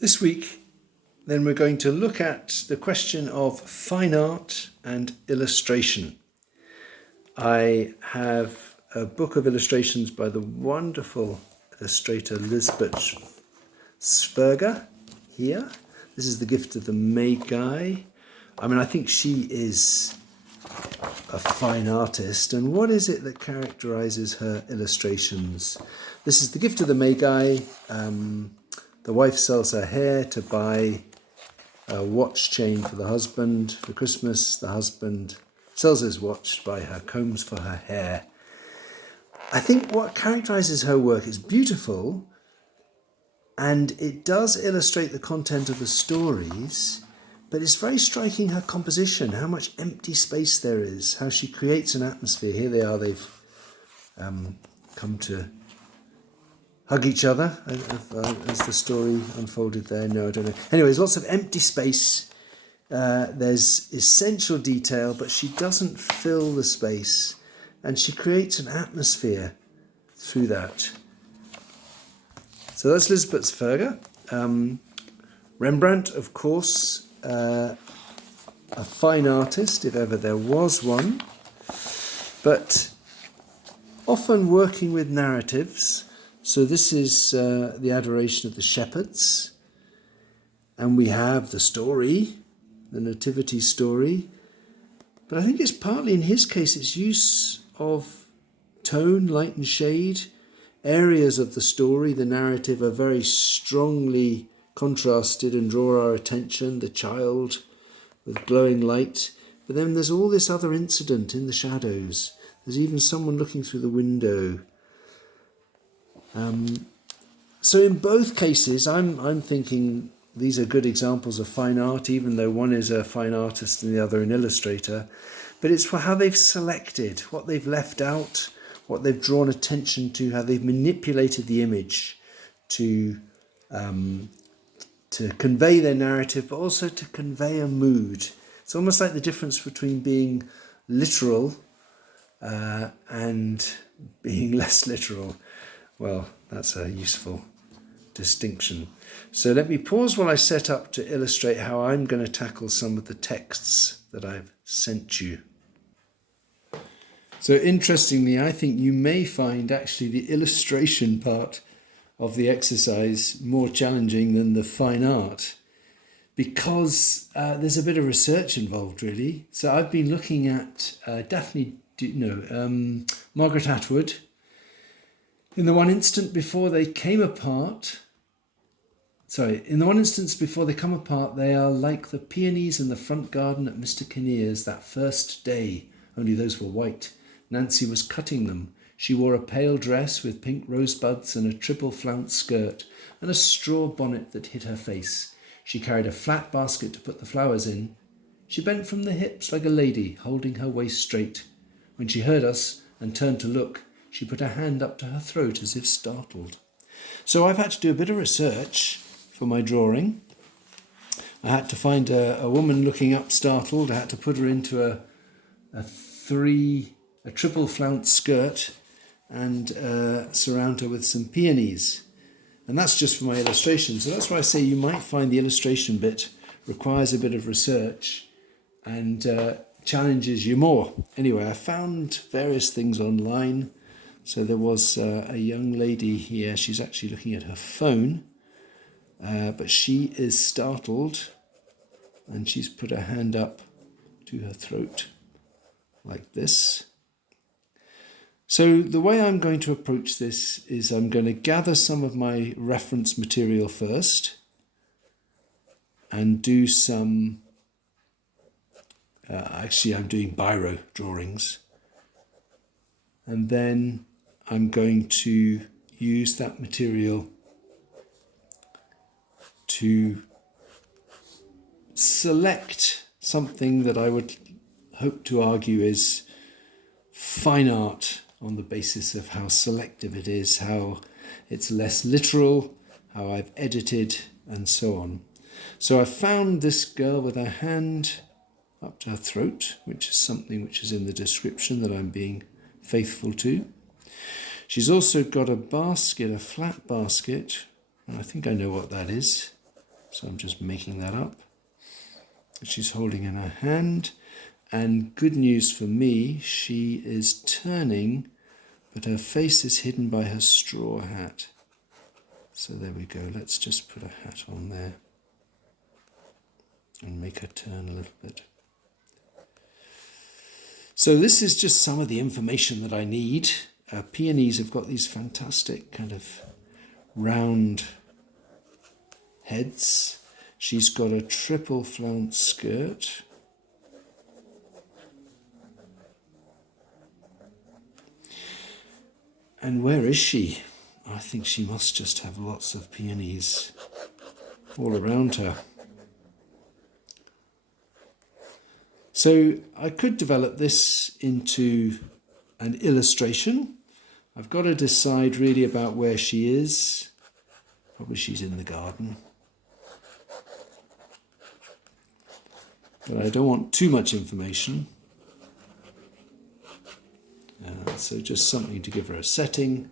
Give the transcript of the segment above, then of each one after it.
This week, then, we're going to look at the question of fine art and illustration. I have a book of illustrations by the wonderful illustrator Lisbeth Sverga here. This is The Gift of the Magi. I think she is a fine artist. And what is it that characterizes her illustrations? This is The Gift of the Magi. The wife sells her hair to buy a watch chain for the husband. For Christmas, the husband sells his watch to buy her combs for her hair. I think what characterizes her work is beautiful, and it does illustrate the content of the stories, but it's very striking, her composition, how much empty space there is, how she creates an atmosphere. Here they are, they've come to hug each other as the story unfolded there. No, I don't know. Anyways, lots of empty space. There's essential detail, but she doesn't fill the space, and she creates an atmosphere through that. So that's Lisbeth Sverga. Rembrandt, of course, a fine artist, if ever there was one, but often working with narratives. So this is the Adoration of the Shepherds, and we have the story, the nativity story, but I think it's partly, in his case, its use of tone, light and shade. Areas of the story, the narrative, are very strongly contrasted and draw our attention. The child with glowing light, but then there's all this other incident in the shadows. There's even someone looking through the window. So in both cases, I'm thinking these are good examples of fine art, even though one is a fine artist and the other an illustrator. But it's for how they've selected, what they've left out, what they've drawn attention to, how they've manipulated the image to convey their narrative, but also to convey a mood. It's almost like the difference between being literal and being less literal. Well, that's a useful distinction. So let me pause while I set up to illustrate how I'm going to tackle some of the texts that I've sent you. So interestingly, I think you may find actually the illustration part of the exercise more challenging than the fine art, because there's a bit of research involved, really. So I've been looking at Margaret Atwood. In the one instance before they come apart, they are like the peonies in the front garden at Mr. Kinnear's that first day, only those were white. Nancy was cutting them. She wore a pale dress with pink rosebuds and a triple flounce skirt and a straw bonnet that hid her face. She carried a flat basket to put the flowers in. She bent from the hips like a lady, holding her waist straight. When she heard us and turned to look, she put her hand up to her throat as if startled. So I've had to do a bit of research for my drawing. I had to find a woman looking up startled. I had to put her into a triple flounce skirt and surround her with some peonies. And that's just for my illustration. So that's why I say you might find the illustration bit requires a bit of research and challenges you more. Anyway, I found various things online. So there was a young lady here. She's actually looking at her phone, but she is startled, and she's put her hand up to her throat like this. So the way I'm going to approach this is I'm going to gather some of my reference material first and do some, I'm doing biro drawings, and then I'm going to use that material to select something that I would hope to argue is fine art on the basis of how selective it is, how it's less literal, how I've edited, and so on. So I found this girl with her hand up to her throat, which is something which is in the description that I'm being faithful to. She's also got a basket, a flat basket, and I think I know what that is. So I'm just making that up. She's holding in her hand. And good news for me, she is turning, but her face is hidden by her straw hat. So there we go. Let's just put a hat on there and make her turn a little bit. So this is just some of the information that I need. Peonies have got these fantastic kind of round heads. She's got a triple flounce skirt. And where is she? I think she must just have lots of peonies all around her. So I could develop this into an illustration. I've got to decide really about where she is. Probably she's in the garden. But I don't want too much information. So just something to give her a setting.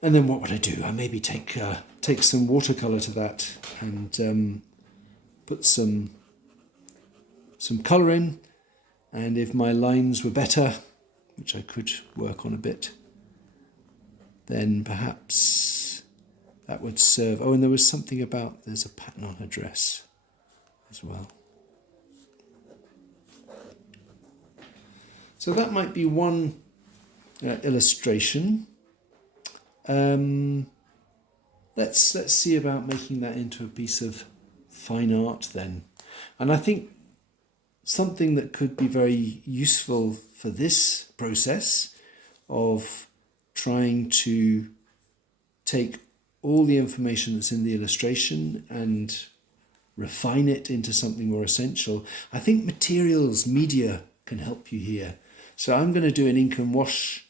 And then what would I do? I maybe take some watercolour to that and put some colour in. And if my lines were better, which I could work on a bit, then perhaps that would serve. Oh, and there was something about, there's a pattern on her dress as well. So that might be one illustration. Let's see about making that into a piece of fine art then. And I think something that could be very useful for this process of trying to take all the information that's in the illustration and refine it into something more essential. I think materials, media can help you here. So I'm going to do an ink and wash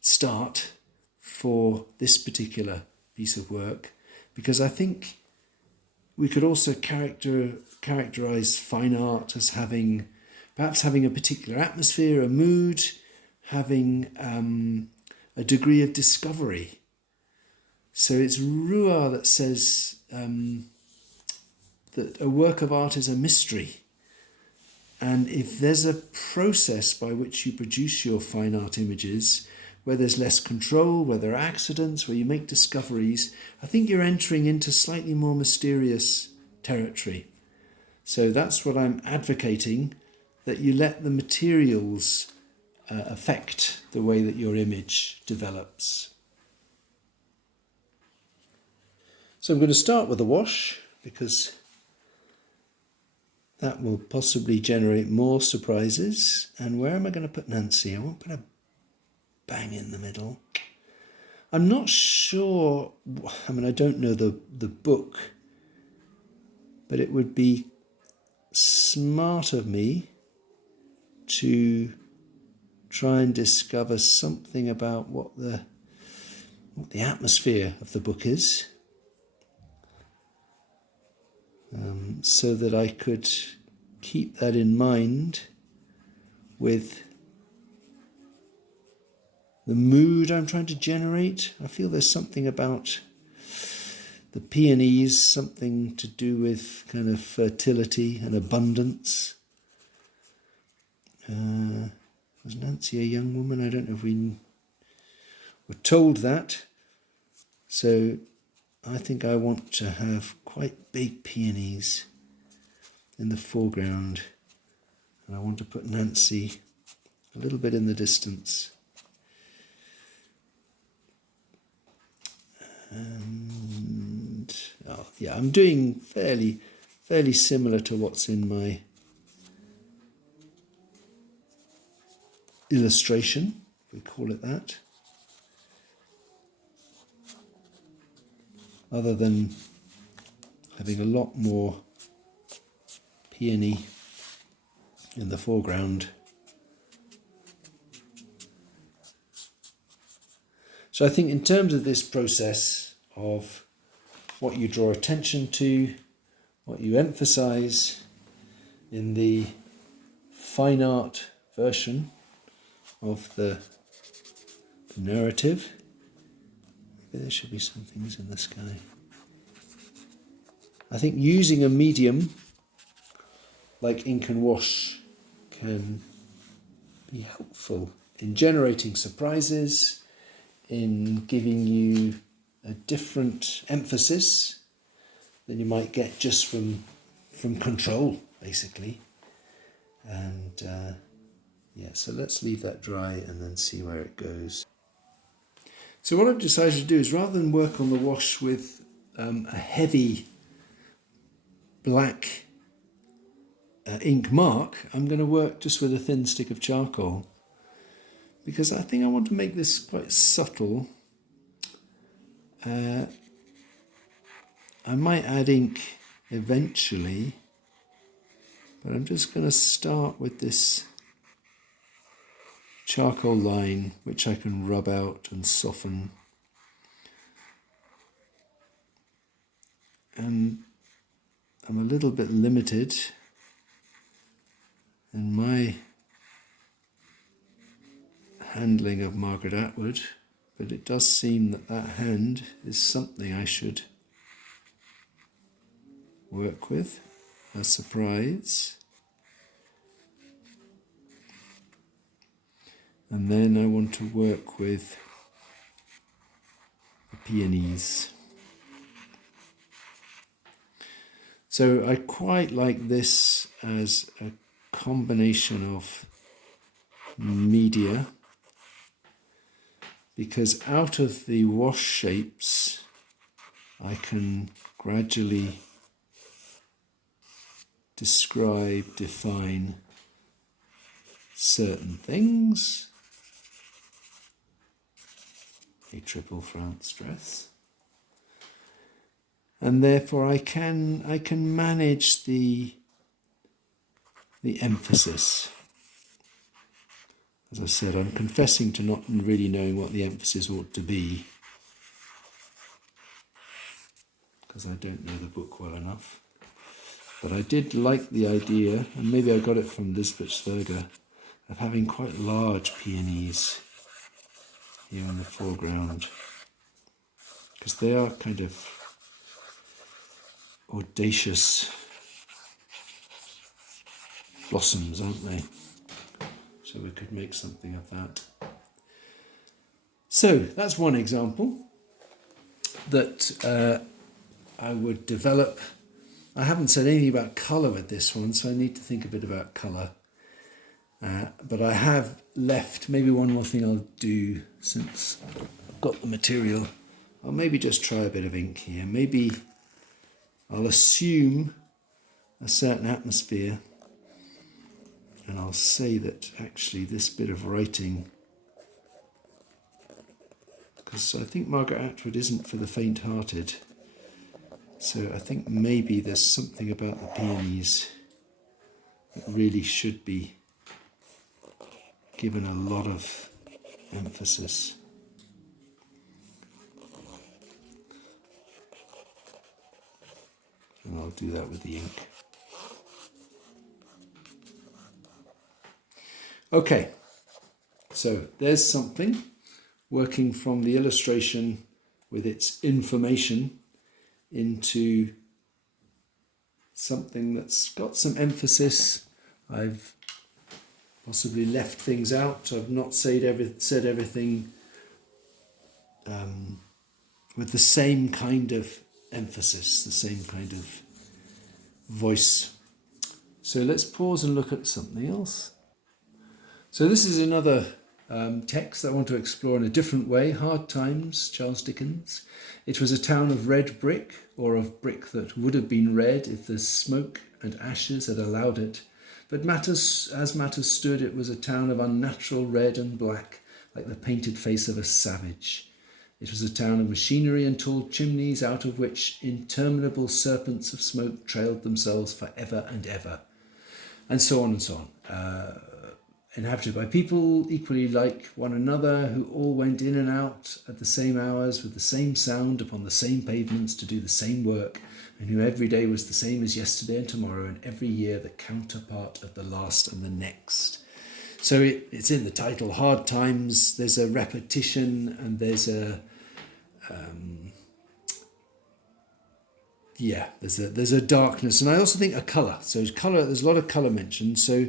start for this particular piece of work, because I think we could also characterize fine art as perhaps having a particular atmosphere, a mood, having a degree of discovery. So it's Ruar that says that a work of art is a mystery. And if there's a process by which you produce your fine art images, where there's less control, where there are accidents, where you make discoveries, I think you're entering into slightly more mysterious territory. So that's what I'm advocating, that you let the materials affect the way that your image develops. So I'm going to start with a wash, because that will possibly generate more surprises. And where am I going to put Nancy? I won't put a bang in the middle. I'm not sure, I don't know the book, but it would be smart of me to try and discover something about what the atmosphere of the book is. So that I could keep that in mind with the mood I'm trying to generate. I feel there's something about the peonies, something to do with kind of fertility and abundance. Was Nancy a young woman? I don't know if we were told that. So I think I want to have quite big peonies in the foreground, and I want to put Nancy a little bit in the distance. And I'm doing fairly similar to what's in my illustration, if we call it that. Other than having a lot more peony in the foreground. So I think in terms of this process of what you draw attention to, what you emphasize in the fine art version of the narrative, maybe there should be some things in the sky. I think using a medium like ink and wash can be helpful in generating surprises, in giving you a different emphasis than you might get just from control, basically. And so let's leave that dry and then see where it goes. So what I've decided to do is, rather than work on the wash with a heavy black ink mark, I'm going to work just with a thin stick of charcoal, because I think I want to make this quite subtle. I might add ink eventually, but I'm just going to start with this charcoal line, which I can rub out and soften. And I'm a little bit limited in my handling of Margaret Atwood, but it does seem that that hand is something I should work with, a surprise. And then I want to work with the peonies. So I quite like this as a combination of media, because out of the wash shapes I can gradually describe, define certain things. A triple France dress. And therefore I can manage the emphasis. As I said, I'm confessing to not really knowing what the emphasis ought to be, because I don't know the book well enough. But I did like the idea, and maybe I got it from Lisbeth Sverger, of having quite large peonies here in the foreground, because they are kind of audacious blossoms, aren't they? So we could make something of that. So that's one example that I would develop. I haven't said anything about colour with this one, so I need to think a bit about colour. But I have left, maybe one more thing I'll do since I've got the material. I'll maybe just try a bit of ink here. Maybe I'll assume a certain atmosphere, and I'll say that actually this bit of writing, because I think Margaret Atwood isn't for the faint-hearted, so I think maybe there's something about the peonies that really should be given a lot of emphasis. And I'll do that with the ink. Okay, so there's something working from the illustration with its information into something that's got some emphasis. I've possibly left things out. I've not said everything with the same kind of emphasis, the same kind of voice. So let's pause and look at something else. So this is another text that I want to explore in a different way. Hard Times, Charles Dickens. It was a town of red brick, or of brick that would have been red if the smoke and ashes had allowed it. But as matters stood, it was a town of unnatural red and black, like the painted face of a savage. It was a town of machinery and tall chimneys, out of which interminable serpents of smoke trailed themselves for ever and ever. And so on and so on. Inhabited by people equally like one another, who all went in and out at the same hours with the same sound upon the same pavements to do the same work, and who every day was the same as yesterday and tomorrow, and every year the counterpart of the last and the next. So it's in the title, Hard Times. There's a repetition, and there's yeah, there's a darkness, and I also think a colour. So colour, there's a lot of colour mentioned. So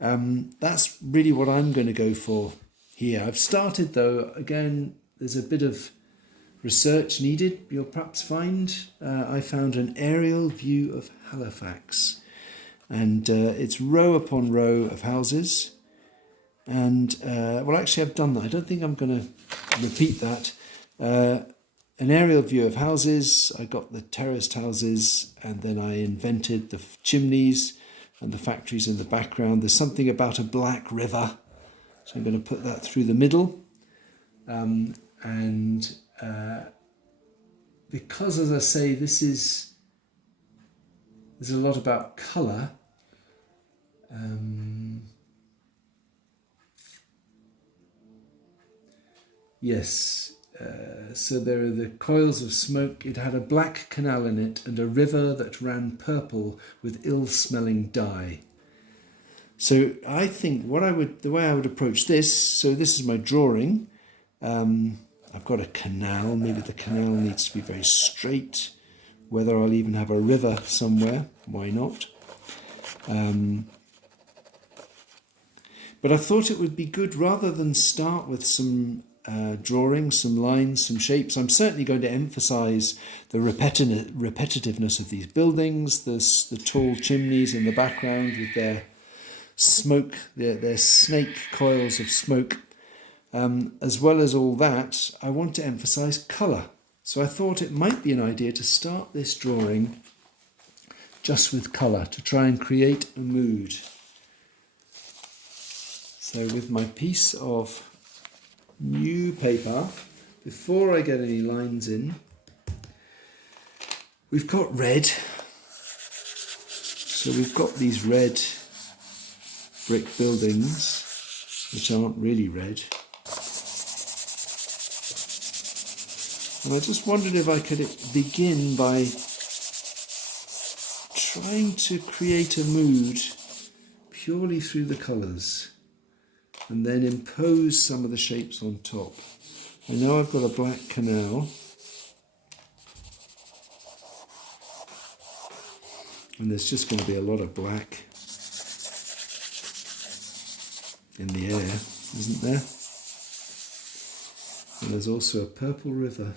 that's really what I'm going to go for here. I've started though. Again, there's a bit of research needed. You'll perhaps find I found an aerial view of Halifax, and it's row upon row of houses. And well, actually, I've done that. I don't think I'm going to repeat that. An aerial view of houses. I got the terraced houses, and then I invented the chimneys and the factories in the background. There's something about a black river, so I'm going to put that through the middle. And because, as I say, there's a lot about colour. Yes. So there are the coils of smoke. It had a black canal in it and a river that ran purple with ill-smelling dye. So I think the way I would approach this, so this is my drawing. I've got a canal. Maybe the canal needs to be very straight. Whether I'll even have a river somewhere, why not? But I thought it would be good, rather than start with some drawings, some lines, some shapes. I'm certainly going to emphasize the repetitiveness of these buildings, the tall chimneys in the background with their smoke, their snake coils of smoke. As well as all that, I want to emphasize colour. So I thought it might be an idea to start this drawing just with colour, to try and create a mood. So with my piece of new paper, before I get any lines in, we've got red. So we've got these red brick buildings, which aren't really red. And I just wondered if I could begin by trying to create a mood purely through the colours, and then impose some of the shapes on top. I know I've got a black canal, and there's just going to be a lot of black in the air, isn't there? And there's also a purple river.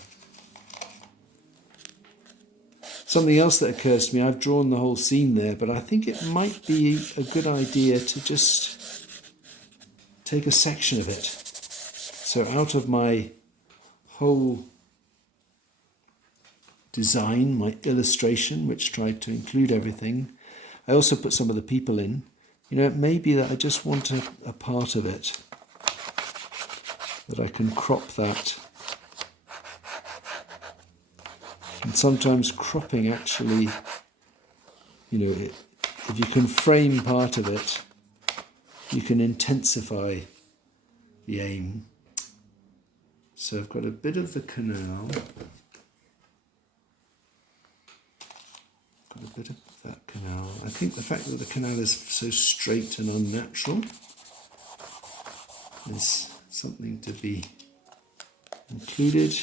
Something else that occurs to me, I've drawn the whole scene there, but I think it might be a good idea to just take a section of it. So out of my whole design, my illustration, which tried to include everything, I also put some of the people in. You know, it may be that I just want a part of it, that I can crop that. And sometimes cropping actually, you know, if you can frame part of it, you can intensify the aim. So I've got a bit of the canal, got a bit of that canal. I think the fact that the canal is so straight and unnatural is something to be included.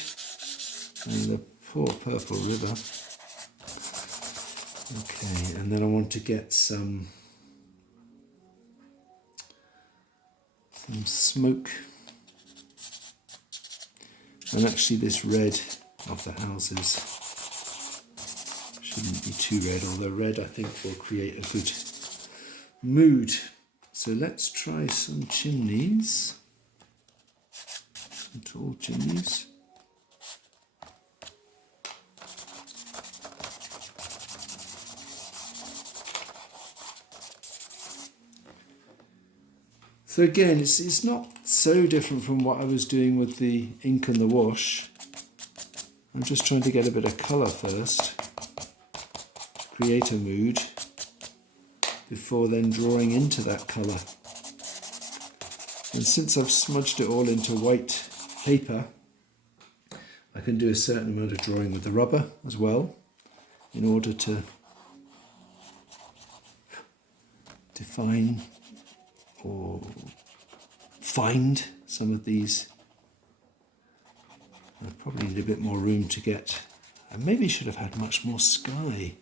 And the poor purple river. Okay, and then I want to get some smoke, and actually this red of the houses shouldn't be too red, although red I think will create a good mood. So let's try some chimneys, some tall chimneys. So again, it's not so different from what I was doing with the ink and the wash. I'm just trying to get a bit of colour first, create a mood, before then drawing into that colour. And since I've smudged it all into white paper, I can do a certain amount of drawing with the rubber as well, in order to define or find some of these. I probably need a bit more room to get I maybe should have had much more sky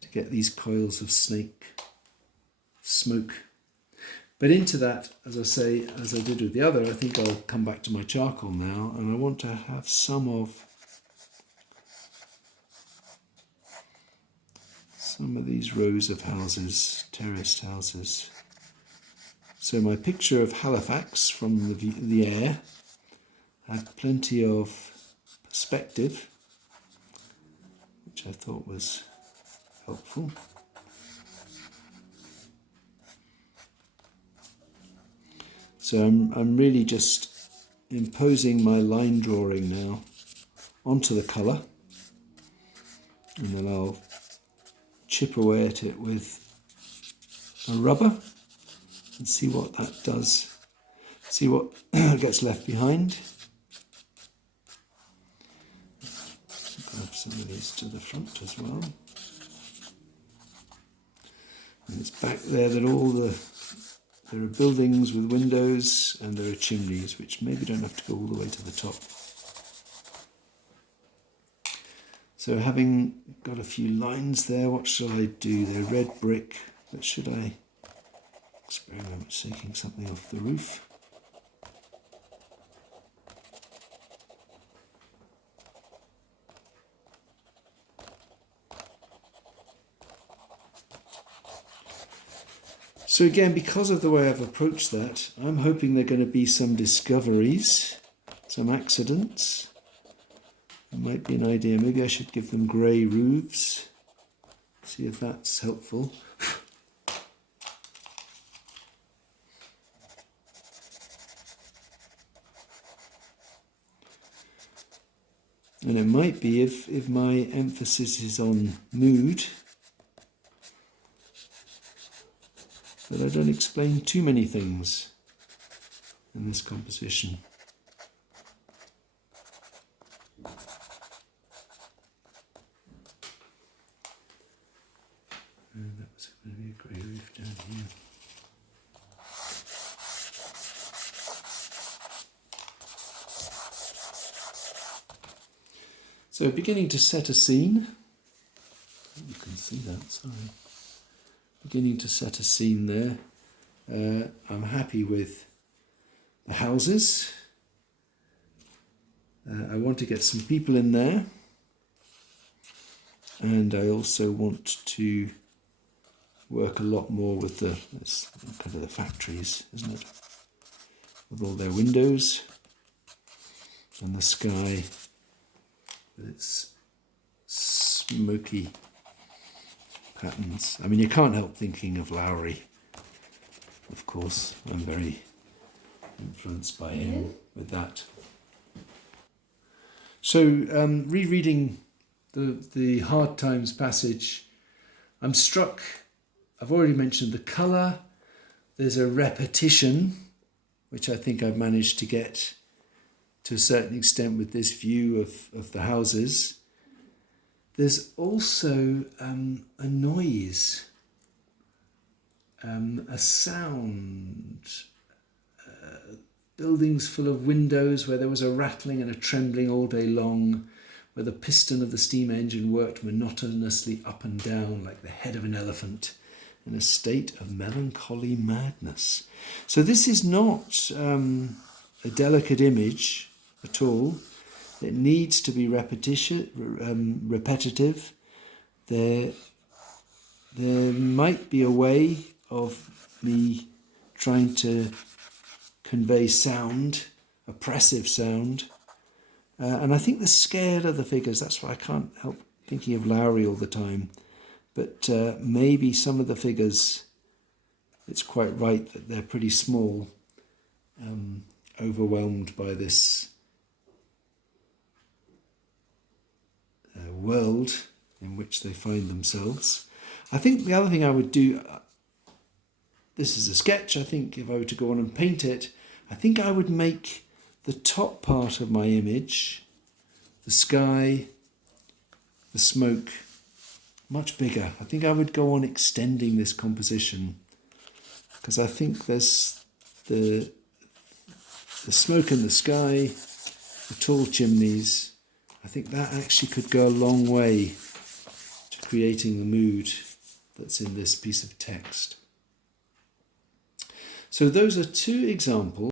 to get these coils of snake smoke. But into that, as I say, as I did with the other, I think I'll come back to my charcoal now, and I want to have some of these rows of houses, terraced houses. So my picture of Halifax from the air had plenty of perspective, which I thought was helpful. So I'm really just imposing my line drawing now onto the colour, and then I'll chip away at it with a rubber and see what that does, see what gets left behind. Grab some of these to the front as well. And it's back there that there are buildings with windows and there are chimneys, which maybe don't have to go all the way to the top. So having got a few lines there, what shall I do? They're red brick, but should I experiment with taking something off the roof? So again, because of the way I've approached that, I'm hoping there are going to be some discoveries, some accidents. It might be an idea. Maybe I should give them grey roofs. See if that's helpful. And it might be if my emphasis is on mood, that I don't explain too many things in this composition. And that was going to be a grey roof down here. So beginning to set a scene. You can see that, sorry. Beginning to set a scene there. I'm happy with the houses. I want to get some people in there. And I also want to work a lot more with it's kind of the factories, isn't it? With all their windows and the sky with its smoky patterns. I mean, you can't help thinking of Lowry. Of course, I'm very influenced by him with that. So, rereading the Hard Times passage, I'm struck. I've already mentioned the colour. There's a repetition, which I think I've managed to get to a certain extent with this view of the houses. There's also a noise, a sound, buildings full of windows where there was a rattling and a trembling all day long, where the piston of the steam engine worked monotonously up and down like the head of an elephant in a state of melancholy madness. So this is not a delicate image at all. It needs to be repetitive. There might be a way of me trying to convey sound, oppressive sound. And I think the scale of the figures, that's why I can't help thinking of Lowry all the time. But maybe some of the figures, it's quite right that they're pretty small, overwhelmed by this world in which they find themselves. I think the other thing I would do, this is a sketch, I think if I were to go on and paint it, I think I would make the top part of my image, the sky, the smoke, much bigger. I think I would go on extending this composition because I think there's the smoke in the sky, the tall chimneys. I I think that actually could go a long way to creating the mood that's in this piece of text. So those are two examples